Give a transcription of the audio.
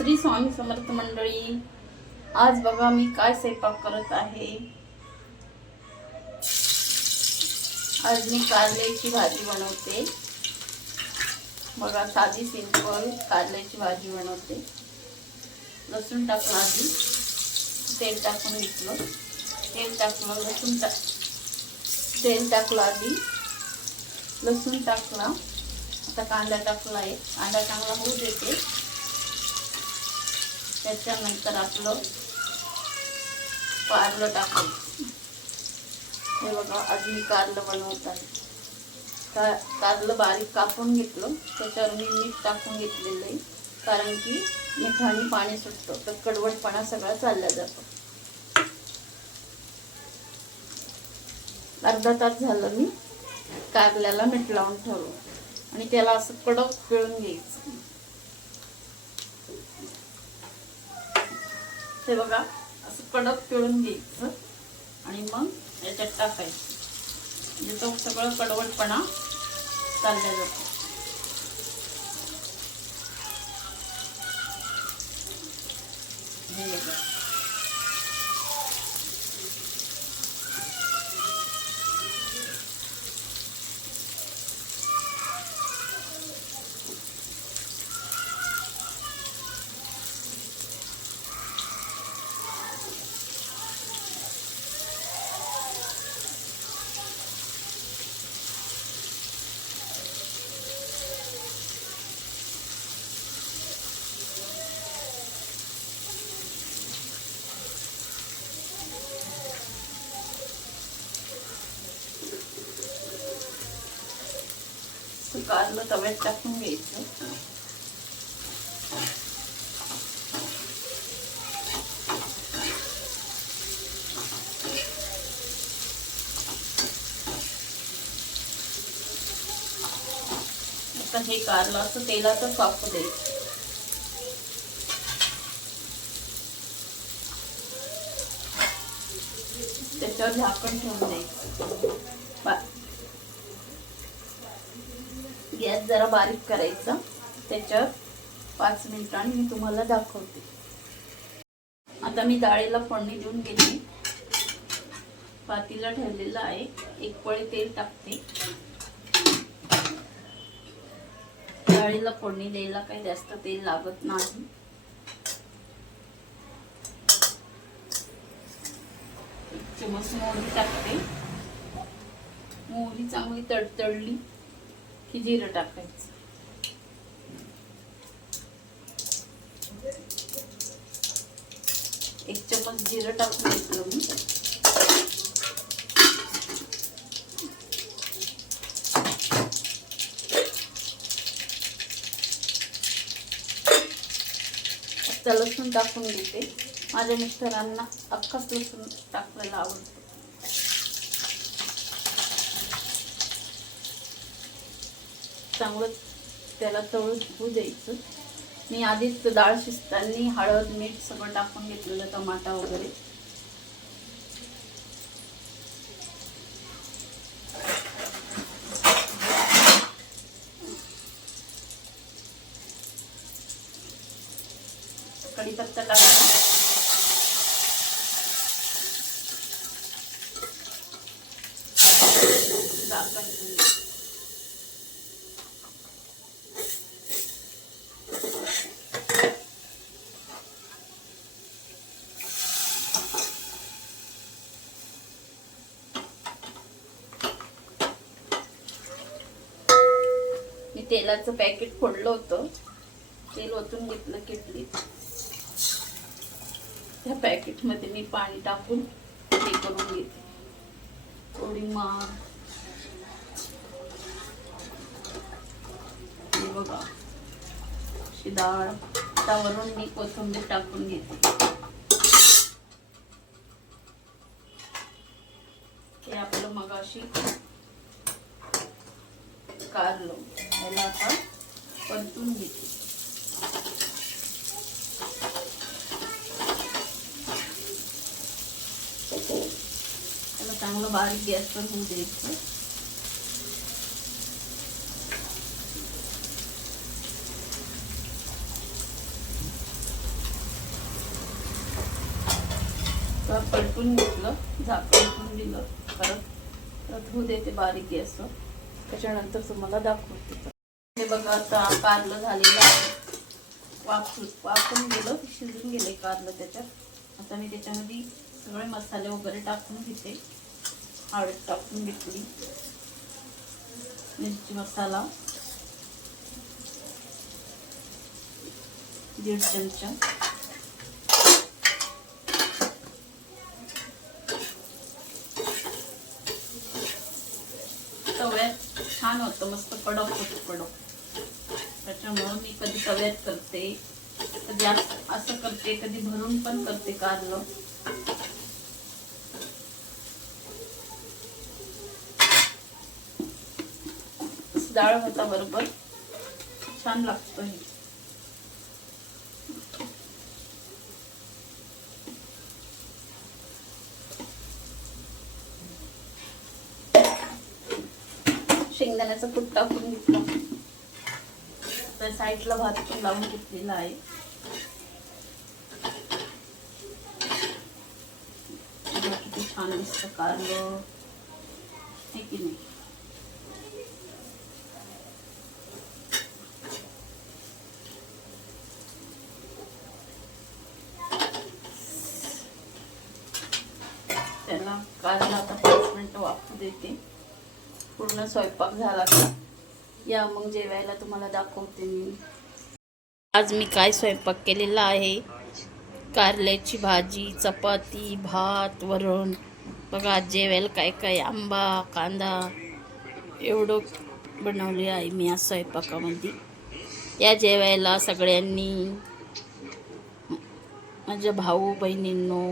श्री स्वामी समर्थ मंडळी, आज बघा मी काय स्वयंपाक करत आहे। आज मी कारल्याची भाजी बनवते। बघा साधी सिंपल कारल्याची भाजी बनवते। लसूण टाकला, आधी तेल टाकून घेतलं, तेल टाकलं, तेल टाकलं, आधी लसूण टाकला, आता कांदा टाकला आहे। कांदा चांगला होऊ देते, त्याच्यानंतर आपलं कारलं टाकायचं। हे बघा आज मी कारलं बनवत आहे। कारलं बारीक कापून घेतलं, त्याच्यावर मी मीठ टाकून घेतलेलं आहे, कारण की मिठाने पाणी सुटतं तर कडवटपणा सगळा चालला जातो। अर्धा तास झालं मी कारल्याला मीठ लावून ठेवलं आणि त्याला असं कडक पिळून घ्यायचं। हे बघा असं कडक पिळून घ्यायचं आणि मग याच्यात टाकायचं, म्हणजे तो सगळं कडवटपणा चालला जातो। हे बघा कारलं तव्यात टाकून घ्यायचं। आता हे कारलं असं तेलातच वाफू द्यायचं। त्याच्यावर झाकण ठेवून द्यायचं। गॅस जरा बारीक करायचा, त्याच्यावर 5 मिनिटांनी मी तुम्हाला दाखवते। आता मी डाळीला फोडणी देऊन गेली, पातीला ठेवलेलं आहे, एक पळी तेल टाकते। डाळीला फोडणी द्यायला काही जास्त तेल लागत नाही। एक चमच मोहरी टाकते, मोहरी चांगली तडतडली की जिरं टाकायचं। एक चमच जिरं टाकून घेतलं मी। आता लसूण टाकून घेते। माझ्या मिस्टरांना अख्खाच लसूण टाकलेला आवडतो। चांगलं त्याला तळून घेऊ द्यायचं। मी आधीच डाळ शिजताना हळद मीठ सगळं टाकून घेतलेलं, टमाटा वगैरे। कढीपत्ता टाकला, मी तेलाचं पॅकेट फोडलं होतं, तेल ओतून घेतलं किटलीत। त्या पॅकेट मध्ये मी पाणी टाकून हे करून घेते, थोडी मार। हे बघा अशी डाळ, त्यावरून मी कोथिंबीर टाकून घेते। हे आपलं मगाशी कारलं, याला आता परतून घेते। त्याला चांगलं बारीक गॅसवर होऊ द्यायचं। पलटून घेतलं, झाकण ठेवून दिलं, परत परत होऊ देते बारीक गॅस, त्याच्यानंतर तुम्हाला दाखवते. हे बघा आता कारलं झालेलं आहे, वाफून गेलं, शिजून गेले कारलं त्याच्यात. आता मी त्याच्यामध्ये सगळे मसाले वगैरे टाकून घेते. हळद टाकून घेतली, मिरची मसाला 1.5 चमचा, तव्यात छान होतं, मस्त कडक होतं. त्याच्यामुळं मी कधी तव्यात करते, कधी असं करते, कधी भरून पण करते कारलं. डाळ होता बरोबर, छान लागतं हे. शेंगदाण्याचा कूट टाकून घेतला, तर साईडला भात पण लावून घेतलेला आहे. किती छान दिसतं कारलं, आहे की नाही? त्याला कारला आता 5 मिनिटं वाफू देते. पूर्ण स्वयंपाक झाला का या मग जेवायला तुम्हाला दाखवते मी. आज मी काय स्वयंपाक केलेला आहे, कारल्याची भाजी, चपाती, भात, वरण. बघा आज जेवायला काय काय, आंबा, कांदा एवढं बनवले आहे मी आज स्वयंपाकामध्ये. या जेवायला सगळ्यांनी, माझ्या भाऊ बहिणींनो.